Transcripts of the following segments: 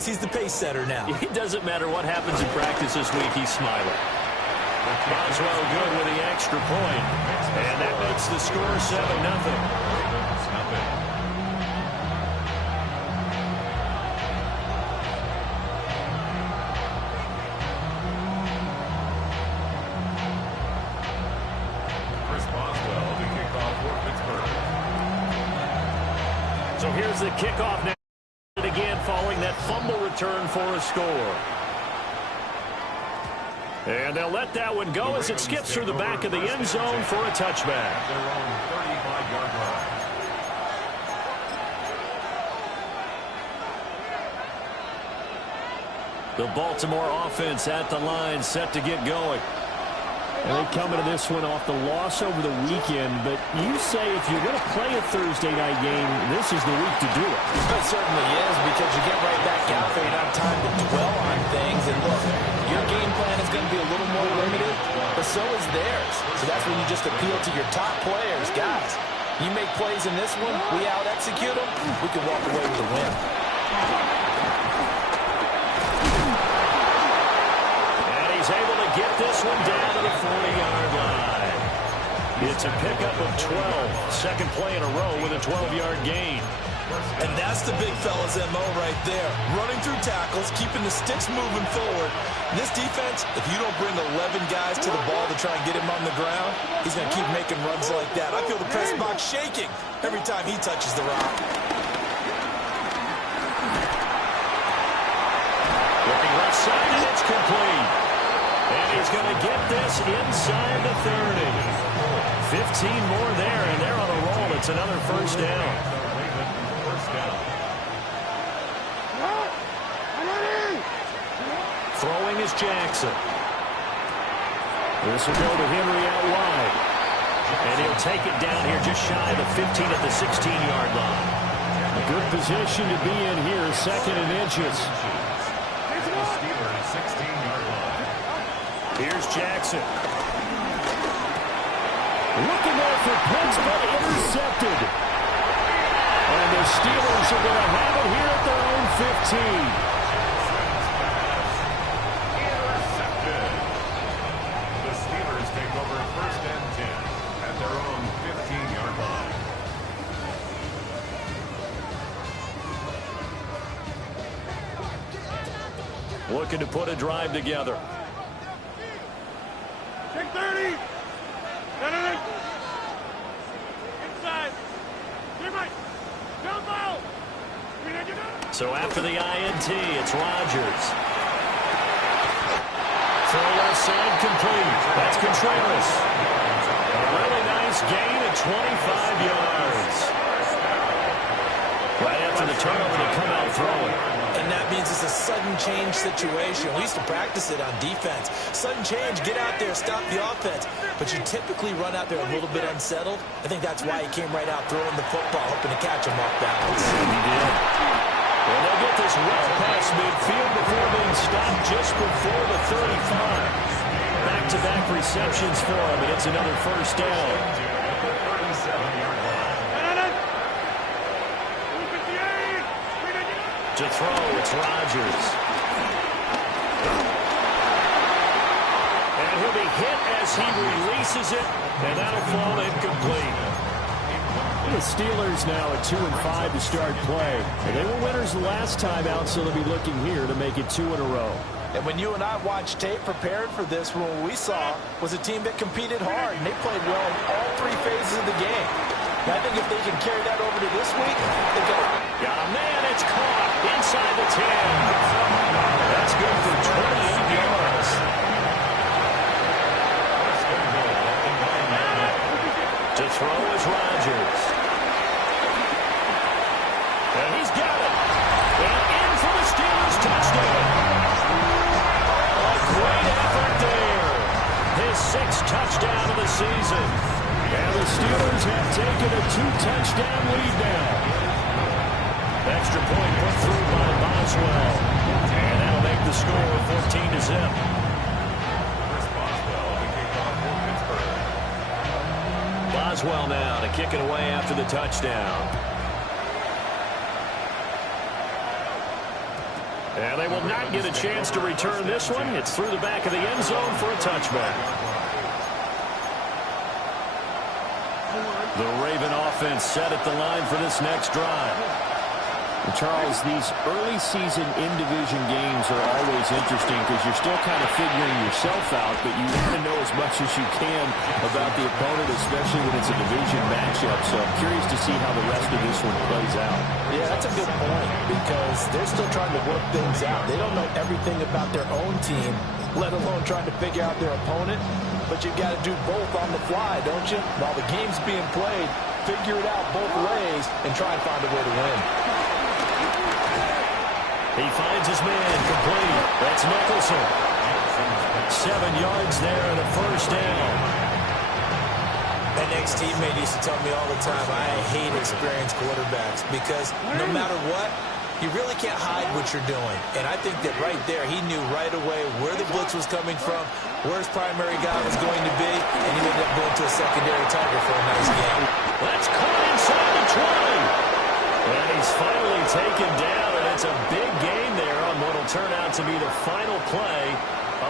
thinks he's the pace setter now. It doesn't matter what happens in practice this week, he's smiling. Boswell good with the extra point. And that makes the score 7-0. So here's the kickoff now. Again, following that fumble return for a score. And they'll let that one go as it skips through the back of the end zone for a touchback. The Baltimore offense at the line, set to get going. And they come into this one off the loss over the weekend, but you say if you're going to play a Thursday night game, this is the week to do it. It certainly is, because you get right back out there, you don't have time to dwell on things. And look, your game plan is going to be a little more limited, but so is theirs. So that's when you just appeal to your top players. Guys, you make plays in this one, we out-execute them, we can walk away with the win. Able to get this one down to the 40-yard line. It's a pickup of 12. Second play in a row with a 12-yard gain. And that's the big fella's MO right there. Running through tackles, keeping the sticks moving forward. This defense, if you don't bring 11 guys to the ball to try and get him on the ground, he's going to keep making runs like that. I feel the press box shaking every time he touches the rock. Looking left side, and it's complete. And he's going to get this inside the 30. 15 more there, and they're on a roll. It's another first down. Throwing is Jackson. This will go to Henry out wide. And he'll take it down here just shy of the 15 at the 16-yard line. A good position to be in here, second and inches. Here's Jackson. Looking there for points, but intercepted. And the Steelers are going to have it here at their own 15. The Steelers take over first and 10 at their own 15-yard line. Looking to put a drive together. Take 30. Inside. Jump out. So after the INT, it's Rodgers. Throw left side complete. That's Contreras. A really nice gain at 25 yards. Right after the turnover, they come out throwing. And that means it's a sudden change situation. We used to practice it on defense. Sudden change, get out there, stop the offense. But you typically run out there a little bit unsettled. I think that's why he came right out throwing the football, hoping to catch him off balance. He did. And they'll get this well past midfield before being stopped just before the 35. Back-to-back receptions for him, and it's another first down. To throw, it's Rodgers. And he'll be hit as he releases it, and that'll fall incomplete. The Steelers now at 2-5 to start play. And they were winners the last time out, so they'll be looking here to make it 2 in a row. And when you and I watched tape prepared for this, what we saw was a team that competed hard, and they played well in all three phases of the game. And I think if they can carry that over to this week, they got a man, it's caught inside the 10. That's good for 28 yards. To throw is Rodgers. And he's got it. And in for the Steelers touchdown. A great effort there. His 6th touchdown of the season. And the Steelers have taken a 2-touchdown lead now. Extra point put through by Boswell. And that'll make the score 14-0. Boswell now to kick it away after the touchdown. And they will not get a chance to return this one. It's through the back of the end zone for a touchback. The Raven offense set at the line for this next drive. Charles, these early season in-division games are always interesting because you're still kind of figuring yourself out, but you want to know as much as you can about the opponent, especially when it's a division matchup. So I'm curious to see how the rest of this one plays out. Yeah, that's a good point because they're still trying to work things out. They don't know everything about their own team, let alone trying to figure out their opponent. But you've got to do both on the fly, don't you? While the game's being played, figure it out both ways and try and find a way to win. He finds his man complete. That's Nicholson. 7 yards there and a first down. An ex-teammate used to tell me all the time, I hate experienced quarterbacks because no matter what, you really can't hide what you're doing. And I think that right there, he knew right away where the blitz was coming from, where his primary guy was going to be, and he ended up going to a secondary target for a nice game. That's caught inside the 20. And he's finally taken down, and it's a big gain there on what will turn out to be the final play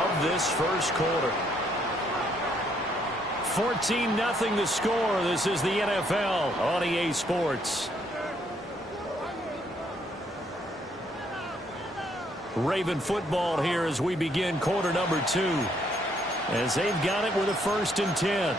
of this first quarter. 14-0 the score. This is the NFL on EA Sports. Raven football here as we begin quarter number 2. As they've got it with a 1st and 10.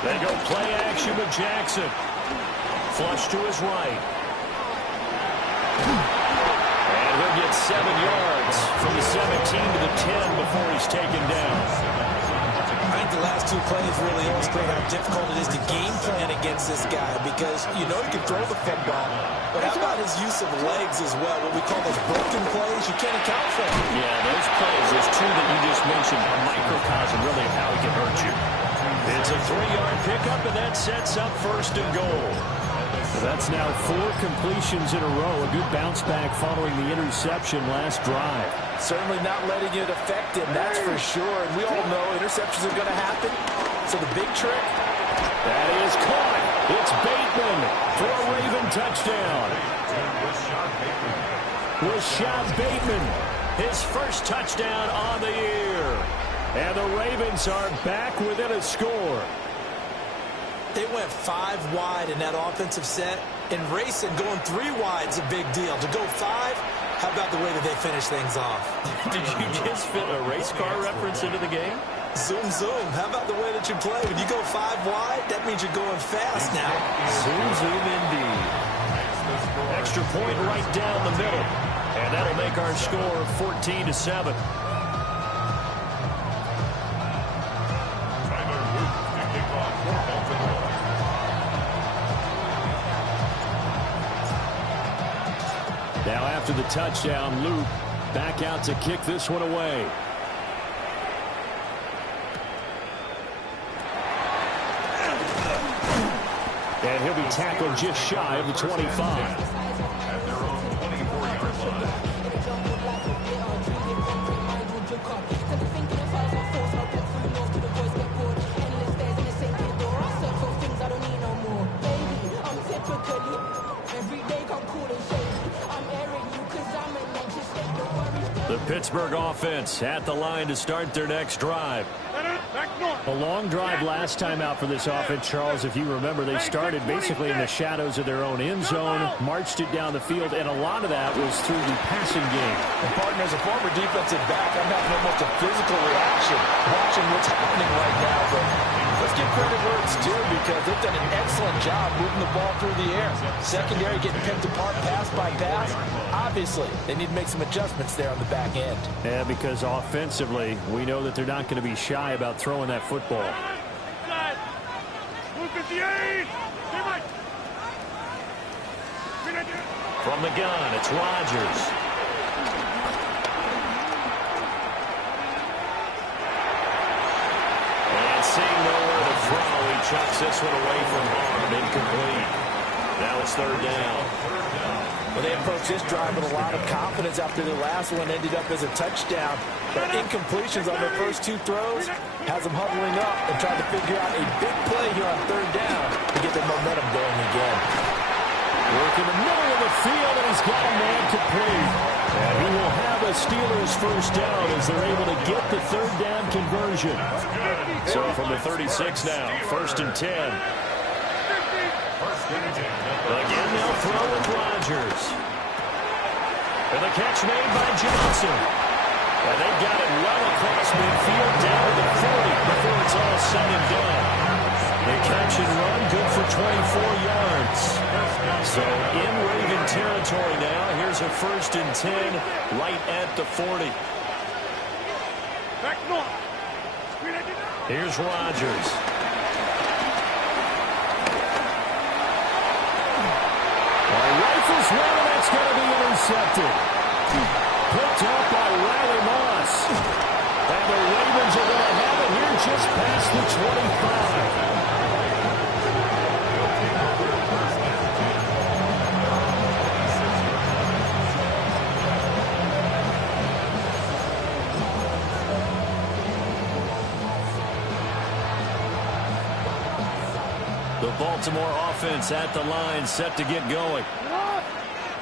They go play action with Jackson. Flush to his right. And he'll get 7 yards from the 17 to the 10 before he's taken down. I think the last 2 plays really illustrate how difficult it is to game plan against this guy because you know he can throw the football, but how about his use of legs as well? What we call those broken plays, you can't account for them. Yeah, those plays, those 2 that you just mentioned, are microcosm really of how he can hurt you. It's a 3-yard pickup, and that sets up 1st and goal. That's now 4 completions in a row. A good bounce back following the interception last drive. Certainly not letting it affect him, that's for sure. And we all know interceptions are going to happen. So the big trick. That is caught. It's Bateman for a Raven touchdown. Rashad Bateman, his first touchdown on the year. And the Ravens are back within a score. They went 5 wide in that offensive set. And racing, going 3 wide is a big deal. To go 5, how about the way that they finish things off? Did you just fit a race car reference into the game? Zoom, zoom. How about the way that you play? When you go 5 wide, that means you're going fast now. Zoom, zoom indeed. Extra point right down the middle. And that'll make our score 14-7. Now after the touchdown, Luke back out to kick this one away. And he'll be tackled just shy of the 25. The Pittsburgh offense at the line to start their next drive. A long drive last time out for this offense, Charles. If you remember, they started basically in the shadows of their own end zone, marched it down the field, and a lot of that was through the passing game. And, partner, as a former defensive back, I'm having almost a physical reaction watching what's happening right now. But let's give credit where it's due because they've done an excellent job moving the ball through the air. Secondary getting picked apart pass by pass. Obviously, they need to make some adjustments there on the back end. Yeah, because offensively, we know that they're not going to be shy about throwing that football. From the gun, it's Rodgers. And seeing nowhere to throw, he chucks this one away from harm, incomplete. Now it's 3rd down. Well, they approached this drive with a lot of confidence after their last one ended up as a touchdown. But incompletions on their first two throws has them huddling up and trying to figure out a big play here on third down to get their momentum going again. Work in the middle of the field, and he's got a man complete. And he will have a Steelers first down as they're able to get the third down conversion. So from the 36 now, 1st and 10. Again, they'll throw with Rodgers. And the catch made by Johnson. And they've got it well across midfield down to the 40 before it's all said and done. The catch and run, good for 24 yards. So in Raven territory now, here's a 1st and 10 right at the 40. Here's Rodgers. Rifles one, and that's going to be intercepted. Picked up by Riley Moss. And the Ravens are going to have it here just past the 25. The Baltimore offense at the line, set to get going.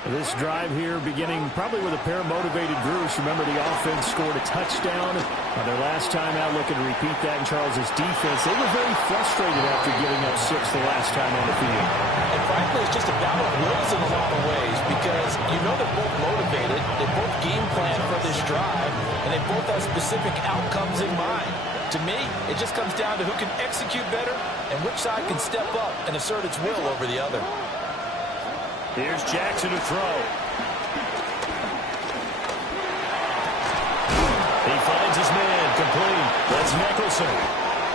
This drive here beginning probably with a pair of motivated groups. Remember, the offense scored a touchdown on their last time out. Looking to repeat that in Charles's defense. They were very frustrated after giving up 6 the last time on the field. And frankly, it's just a battle of wills in a lot of ways because you know they're both motivated. They both game plan for this drive, and they both have specific outcomes in mind. To me, it just comes down to who can execute better and which side can step up and assert its will over the other. Here's Jackson to throw. He finds his man, complete. That's Nicholson.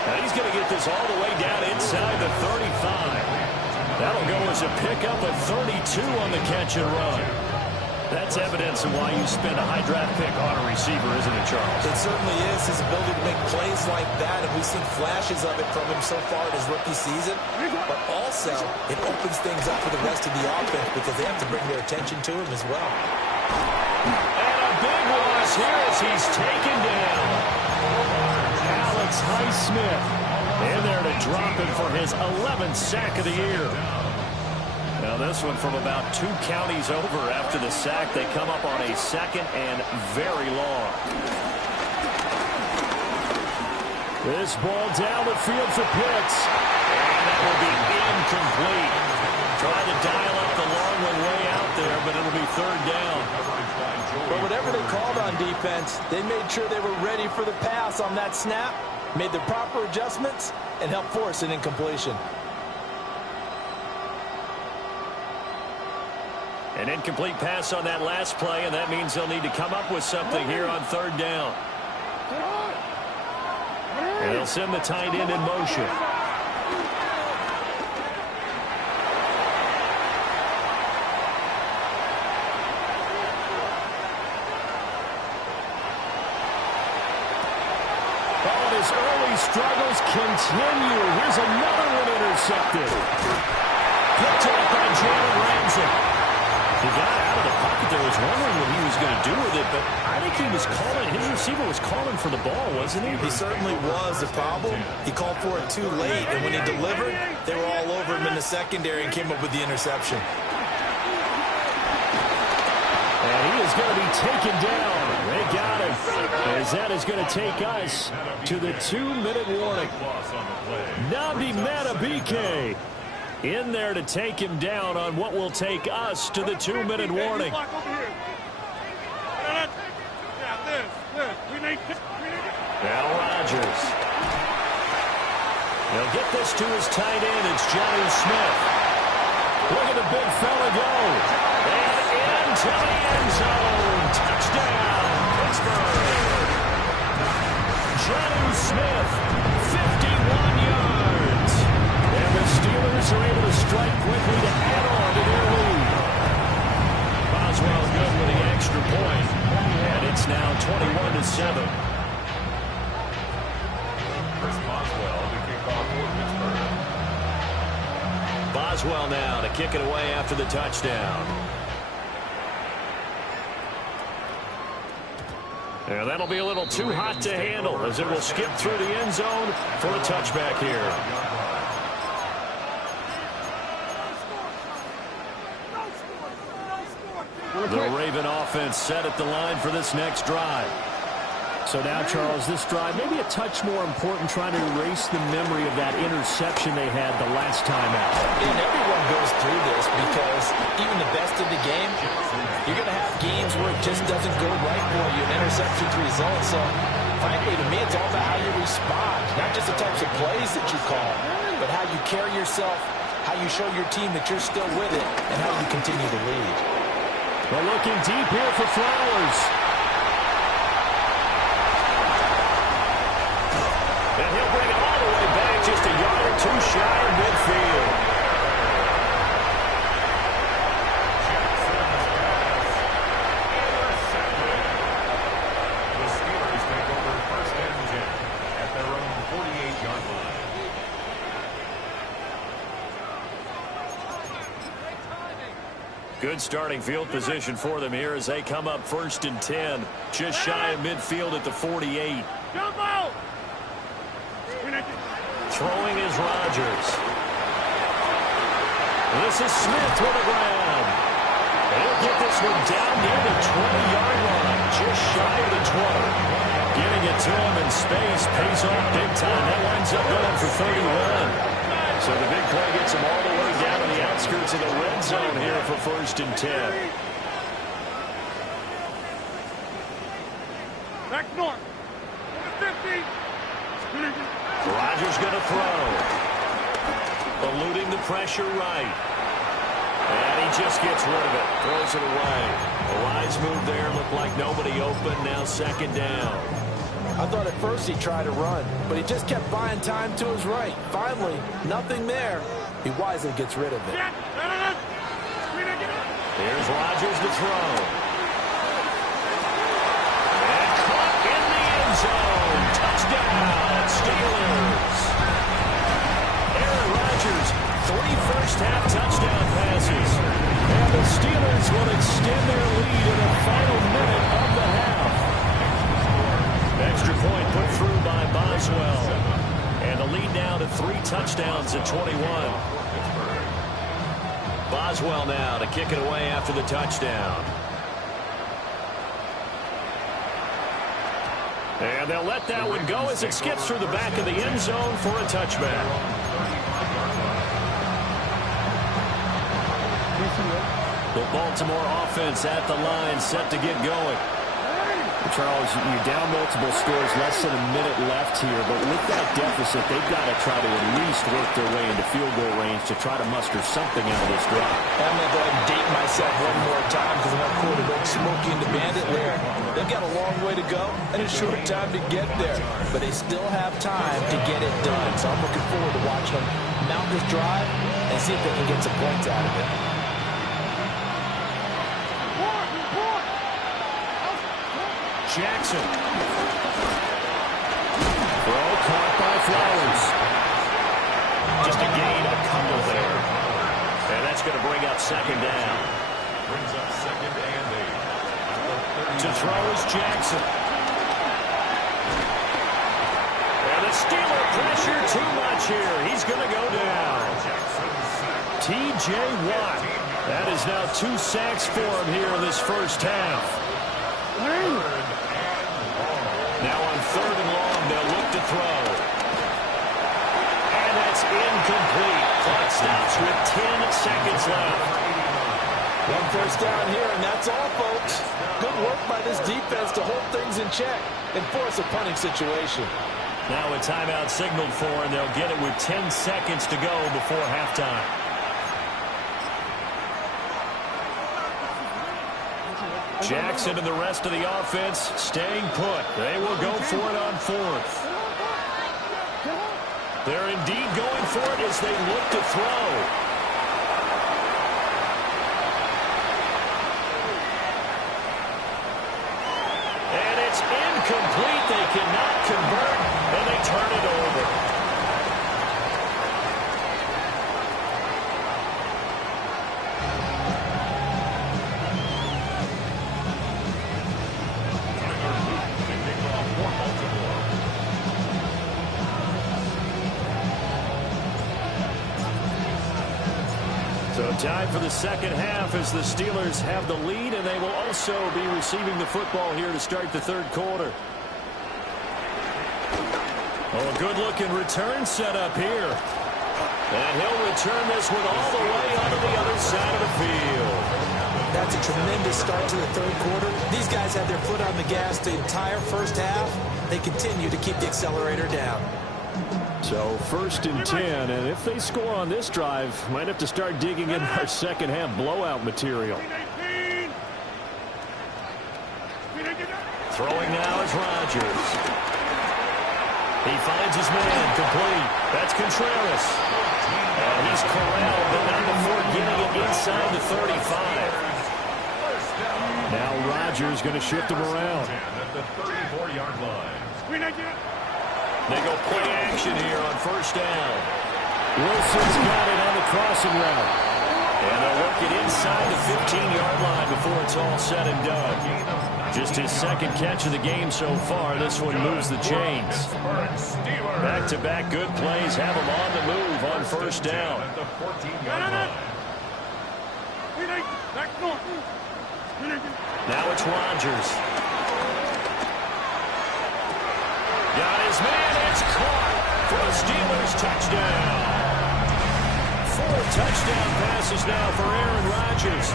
And he's going to get this all the way down inside the 35. That'll go as a pickup of 32 on the catch and run. That's evidence of why you spend a high draft pick on a receiver, isn't it, Charles? It certainly is. His ability to make plays like that, and we've seen flashes of it from him so far in his rookie season. But also, it opens things up for the rest of the offense because they have to bring their attention to him as well. And a big loss here as he's taken down. Alex Highsmith in there to drop him for his 11th sack of the year. Now this one from about 2 counties over after the sack. They come up on a 2nd and very long. This ball down the field for Pitts. And that will be incomplete. Trying to dial up the long one way out there, but it'll be 3rd down. But whatever they called on defense, they made sure they were ready for the pass on that snap, made the proper adjustments, and helped force an incompletion. An incomplete pass on that last play, and that means they'll need to come up with something here on 3rd down. And they'll send the tight end in motion. Oh, his early struggles continue. Here's another one intercepted. Picked up by Jalen Ramsey. He got out of the pocket there. Was wondering what he was going to do with it, but I think he was calling. His receiver was calling for the ball, wasn't he? He certainly was. The problem, he called for it too late, and when he delivered, they were all over him in the secondary and came up with the interception. And he is going to be taken down. They got him. As that is going to take us to the 2-minute warning. Nnamdi Madubuike in there to take him down on what will take us to the 2-minute warning. Now Rodgers. He'll get this to his tight end. It's Gotw Smith. Look at the big fella go. And into the end zone. Touchdown, Pittsburgh. Gotw Smith, 51 yards. And the Steelers are able to strike quickly to add on to their lead. Boswell good with the extra point. And it's now 21-7. Boswell now to kick it away after the touchdown. And that'll be a little too hot to handle as it will skip through the end zone for a touchback here. The Raven offense set at the line for this next drive. So now, Charles, this drive maybe a touch more important, trying to erase the memory of that interception they had the last time out. And everyone goes through this because even the best of the game, you're going to have games where it just doesn't go right for you. An interception's result. So, frankly, to me, it's all about how you respond. Not just the types of plays that you call, but how you carry yourself, how you show your team that you're still with it, and how you continue to lead. But looking deep here for Flowers. And he'll bring it all the way back, just a yard or two shy of midfield. The Steelers take over first and 10 at their own 48-yard line. Good starting field position for them here as they come up first and 10, just shy of midfield at the 48. Jump out! Throwing is Rodgers. This is Smith with the ground. He'll get this one down near the 20-yard line, just shy of the 20. Getting it to him in space, pays off big time. That winds up going for 31. So the big play gets him all the way down to the outskirts of the red zone here for first and 10. Back north. 50. Rodgers going to throw. Eluding the pressure right. And he just gets rid of it. Throws it away. A wise move there. Looked like nobody open. Now second down. I thought at first he tried to run, but he just kept buying time to his right. Finally, nothing there. He wisely gets rid of it. Here's Rodgers to throw. And caught in the end zone. Touchdown, Steelers. Aaron Rodgers, 3 first-half touchdown passes. And the Steelers will extend their lead in the final minute of the half. Extra point put through by Boswell. And the lead now to 3 touchdowns at 21. Boswell now to kick it away after the touchdown. And they'll let that one go as it skips through the back of the end zone for a touchback. The Baltimore offense at the line, set to get going. Charles, you're down multiple scores, less than a minute left here, but with that deficit, they've got to try to at least work their way into field goal range to try to muster something out of this drive. I'm going to go ahead and date myself one more time because I'm going to quote about Smokey and the Bandit there. They've got a long way to go and a short time to get there, but they still have time to get it done. So I'm looking forward to watching them mount this drive and see if they can get some points out of it. Jackson. Throw caught by Flowers. Just a gain, a couple there. And that's going to bring up second down. Brings up second and 8. To throw is Jackson. And the Steeler pressure too much here. He's going to go down. T.J. Watt. That is now 2 sacks for him here in this first half. Now on 3rd and long, they'll look to throw. And that's incomplete. Clock stops with 10 seconds left. 1 first down here, and that's all, folks. Good work by this defense to hold things in check and force a punting situation. Now a timeout signaled for, and they'll get it with 10 seconds to go before halftime. Jackson and the rest of the offense staying put. They will go for it on 4th. They're indeed going for it as they look to throw. And it's incomplete. They cannot convert, and they turn it over. Time for the second half as the Steelers have the lead, and they will also be receiving the football here to start the third quarter. Oh, a good-looking return set up here. And he'll return this one all the way onto the other side of the field. That's a tremendous start to the third quarter. These guys had their foot on the gas the entire first half. They continue to keep the accelerator down. So 1st and 10, and if they score on this drive, might have to start digging in our second half blowout material. Throwing now is Rodgers. He finds his man, complete. That's Contreras. And he's corralled, but not before getting it inside the 35. Now Rodgers going to shift him around. At the 34-yard line. They go play action here on first down. Wilson's got it on the crossing route. And they'll work it inside the 15-yard line before it's all said and done. Just his second catch of the game so far. This one moves the chains. Back-to-back good plays have him on the move on first down. At the 14-yard line. Now it's Rodgers. Got his man. It's caught for a Steelers touchdown. 4 touchdown passes now for Aaron Rodgers,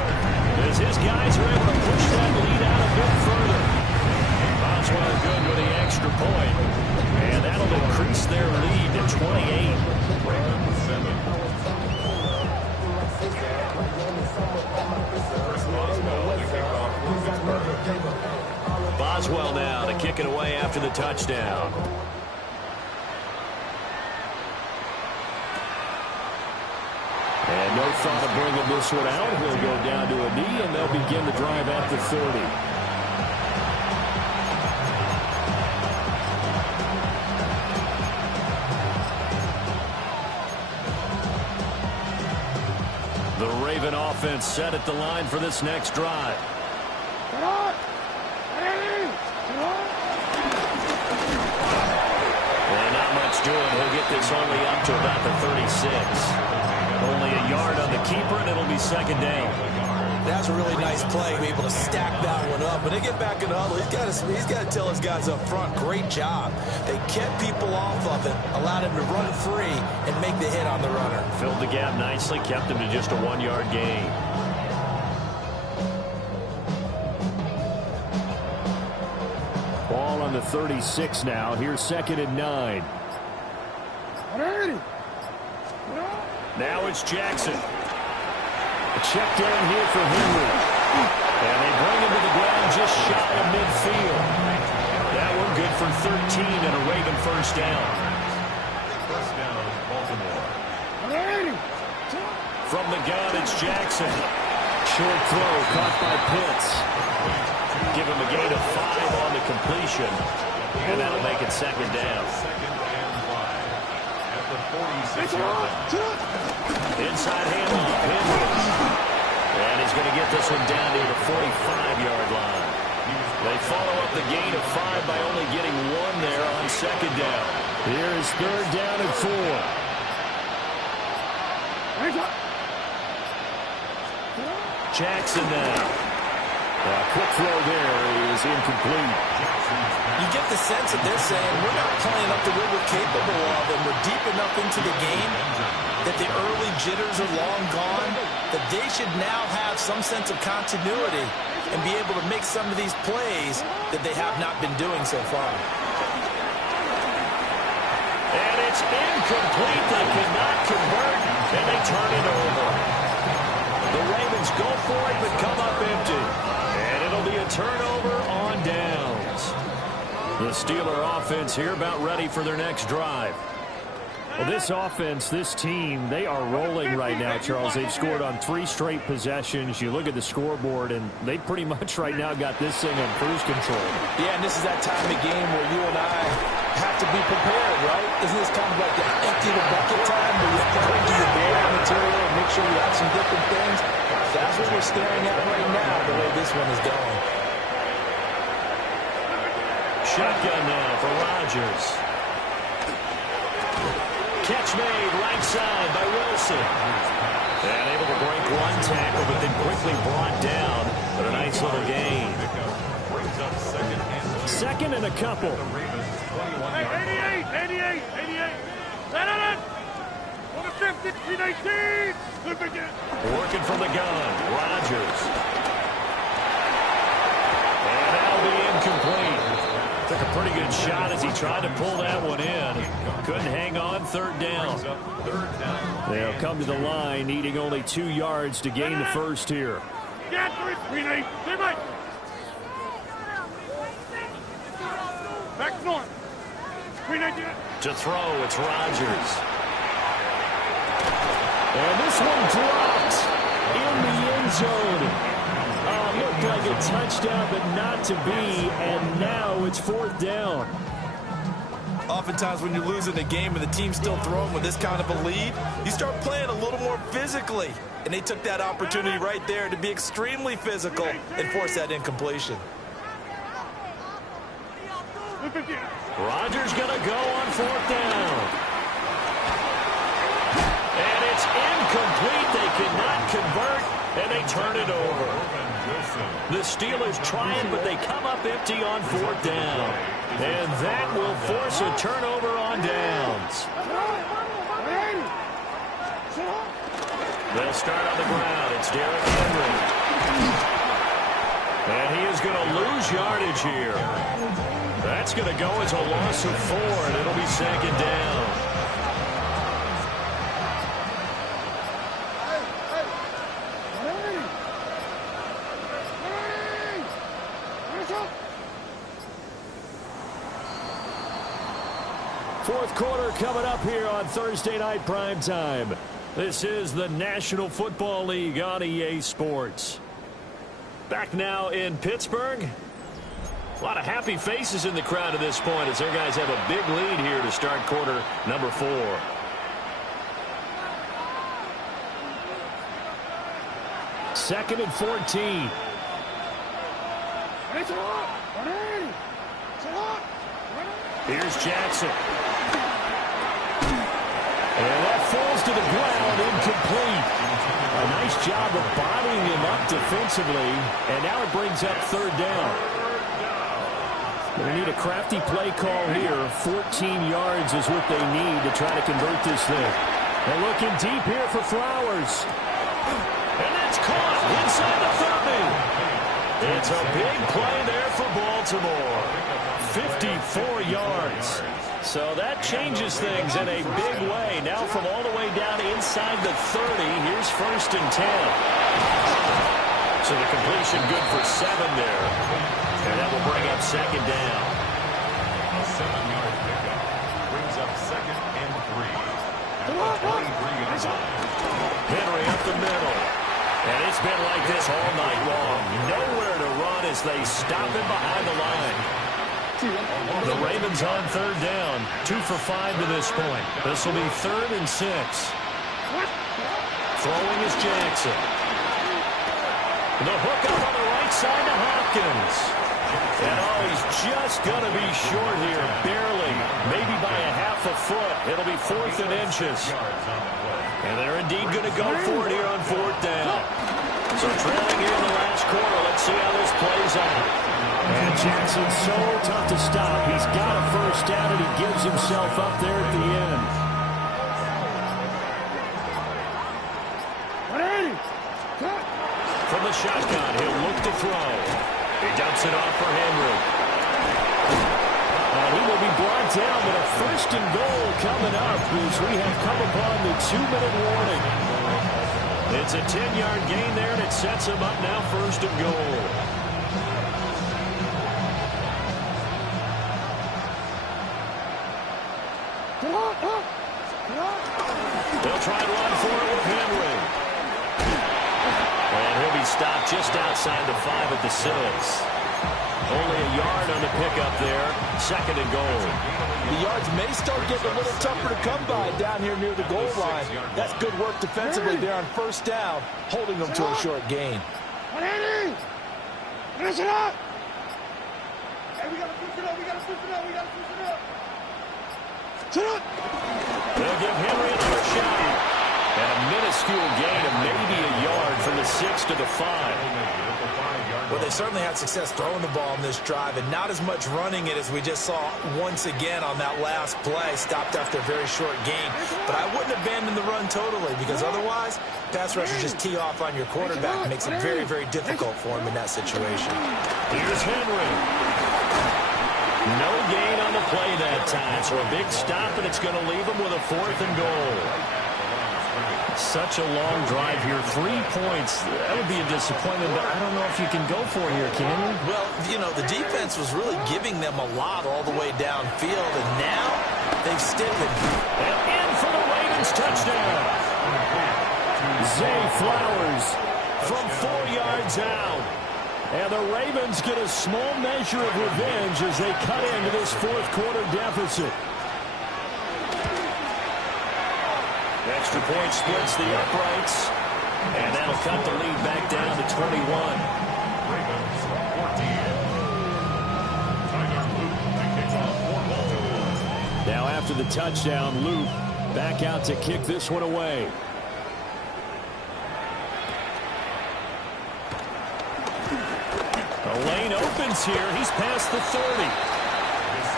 as his guys are able to push that lead out a bit further. Boswell good with the extra point, and that'll increase their lead to 28. Boswell now to kick it away after the touchdown. And no thought of bringing this one out. He'll go down to a knee, and they'll begin the drive at the 30. The Raven offense set at the line for this next drive. And not much doing. He'll get this only up to about the 36. Only a yard on the keeper, and it'll be second down. That's a really nice play to be able to stack that one up. When they get back in the huddle, he's got to tell his guys up front, great job. They kept people off of him, allowed him to run free and make the hit on the runner. Filled the gap nicely, kept him to just a 1-yard gain. Ball on the 36 now. Here's 2nd and 9. Now it's Jackson. A check down here for Henry. And they bring him to the ground just shy of midfield. That one good for 13 and a Raven first down. First down, Baltimore. From the gun, it's Jackson. Short throw caught by Pitts. Give him a gain of 5 on the completion. And that'll make it second down. Second and 5. At the 46-yard line. Inside handoff, Henry. And he's going to get this one down to the 45-yard line. They follow up the gain of 5 by only getting 1 there on second down. Here is 3rd down and 4. Jackson now. Quick throw there is incomplete. You get the sense that they're saying we're not playing up to what we're capable of, and we're deep enough into the game that the early jitters are long gone, that they should now have some sense of continuity and be able to make some of these plays that they have not been doing so far. And it's incomplete. They cannot convert, and they turn it over. The Ravens go for it, but come up empty. And it'll be a turnover on downs. The Steeler offense here about ready for their next drive. Well, this offense, this team, they are rolling right now, Charles. They've scored on 3 straight possessions. You look at the scoreboard, and they pretty much right now got this thing on cruise control. Yeah, and this is that time of the game where you and I have to be prepared, right? Isn't this kind of like the empty the bucket time where you plug into your ball material and make sure you have some different things? That's what we're staring at right now, the way this one is going. Shotgun now for Rodgers. Catch made right side by Wilson. And able to break one tackle, but then quickly brought down. But a nice little gain. Second and a couple. Hey, 88. Set it. 150, 319. Working from the gun, Rodgers. And that'll be incomplete. Took a pretty good shot as he tried to pull that one in. Couldn't hang on, third down. They'll come to the line, needing only 2 yards to gain the first here. Back north. To throw, it's Rodgers. And this one dropped in the end zone. Looked like a touchdown, but not to be, and now it's fourth down. Oftentimes when you're losing a game and the team's still throwing with this kind of a lead, you start playing a little more physically. And they took that opportunity right there to be extremely physical and force that incompletion. Rodgers going to go on fourth down. And it's incomplete. They cannot convert, and they turn it over. The Steelers trying, but they come up empty on fourth down. And that will force a turnover on downs. They'll start on the ground. It's Derrick Henry. And he is going to lose yardage here. That's going to go as a loss of 4, and it'll be second down. Fourth quarter coming up here on Thursday Night Primetime. This is the National Football League on EA Sports. Back now in Pittsburgh. A lot of happy faces in the crowd at this point as their guys have a big lead here to start quarter number 4. Second and 14. Here's Jackson. And that falls to the ground, incomplete. A nice job of bodying him up defensively, and now it brings up third down. They need a crafty play call here. 14 yards is what they need to try to convert this thing. They're looking deep here for Flowers. And that's caught inside the 30. It's a big play there for Baltimore. 54 yards. So that changes things in a big way. Now from all the way down inside the 30, here's first and 10. So the completion good for 7 there. And that will bring up second down. A 7-yard pickup brings up second and 3. At the 23-yard line. Henry up the middle. And it's been like this all night long. Nowhere to run as they stop him behind the line. The Ravens on third down. 2 for 5 to this point. This will be 3rd and 6. Throwing is Jackson. The hook up on the right side to Hopkins. And he's just going to be short here, barely. Maybe by a half a foot. It'll be 4th and inches. And they're indeed going to go for it here on 4th down. So trailing here in the last quarter. Let's see how this plays out. And Jackson's so tough to stop. He's got a first down, and he gives himself up there at the end. From the shotgun, he'll look to throw. He dumps it off for Henry. He will be brought down, but a first and goal coming up as we have come upon the 2-minute warning. It's a 10-yard gain there, and it sets him up now first and goal. They'll try to run for it with Henry. And he'll be stopped just outside the 5 at the 6. Only a yard on the pickup there. Second and goal. The yards may start getting a little tougher to come by down here near the goal line. That's good work defensively there on first down, holding them to a short gain. Finish it up! Hey, we got to push it up, we got to push it up, we got to push it up! Sit up! They'll give Henry another shot. And a minuscule gain of maybe a yard from the 6 to the 5. Well, they certainly had success throwing the ball in this drive and not as much running it as we just saw once again on that last play. Stopped after a very short gain. But I wouldn't abandon the run totally because otherwise, pass rushers just tee off on your quarterback. It makes it very, very difficult for him in that situation. Here's Henry. No gain on the play that time, so a big stop, and it's going to leave him with a 4th and goal. Such a long drive here. 3 points. That would be a disappointment, but I don't know if you can go for it here, can you? Well, you know, the defense was really giving them a lot all the way downfield, and now they've stiffened. And in for the Ravens touchdown. Zay Flowers from 4 yards out. And the Ravens get a small measure of revenge as they cut into this 4th quarter deficit. Extra point splits the uprights, and that'll cut the lead back down to 21. Ravens 14. Now after the touchdown, Luke back out to kick this one away. The lane opens here. He's past the 30.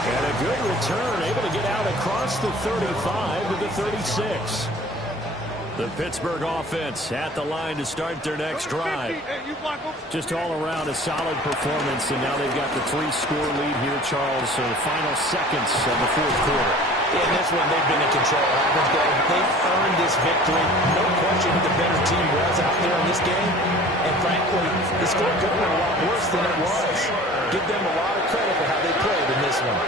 And a good return, able to get out across the 35 to the 36. The Pittsburgh offense at the line to start their next drive. Just all around a solid performance, and now they've got the 3-score lead here, Charles. So the final seconds of the 4th quarter. Yeah, in this one, they've been in control. They've earned this victory. No question who the better team was out there in this game. And frankly, the score could have been a lot worse than it was. Give them a lot of credit for how they played in this one.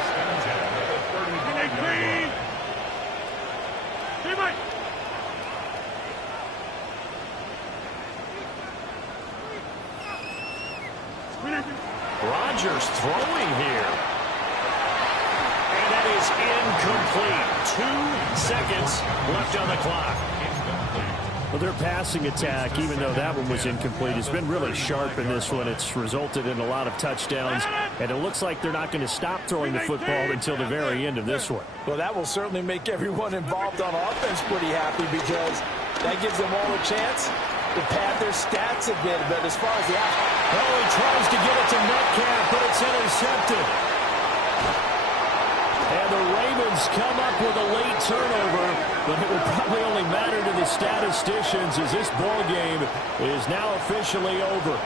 Rodgers throwing here. And that is incomplete. 2 seconds left on the clock. Well, their passing attack, even though that one was incomplete, has been really sharp in this one. It's resulted in a lot of touchdowns, and it looks like they're not going to stop throwing the football until the very end of this one. Well, that will certainly make everyone involved on offense pretty happy because that gives them all a chance to pad their stats a bit. But as far as the he tries to get it to Metcalf, but it's intercepted. And the Ravens come up with a late turnover, but it will probably only matter to the statisticians as this ball game is now officially over.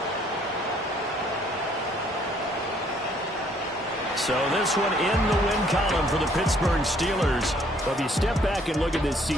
So this one in the win column for the Pittsburgh Steelers. Well, if you step back and look at this CD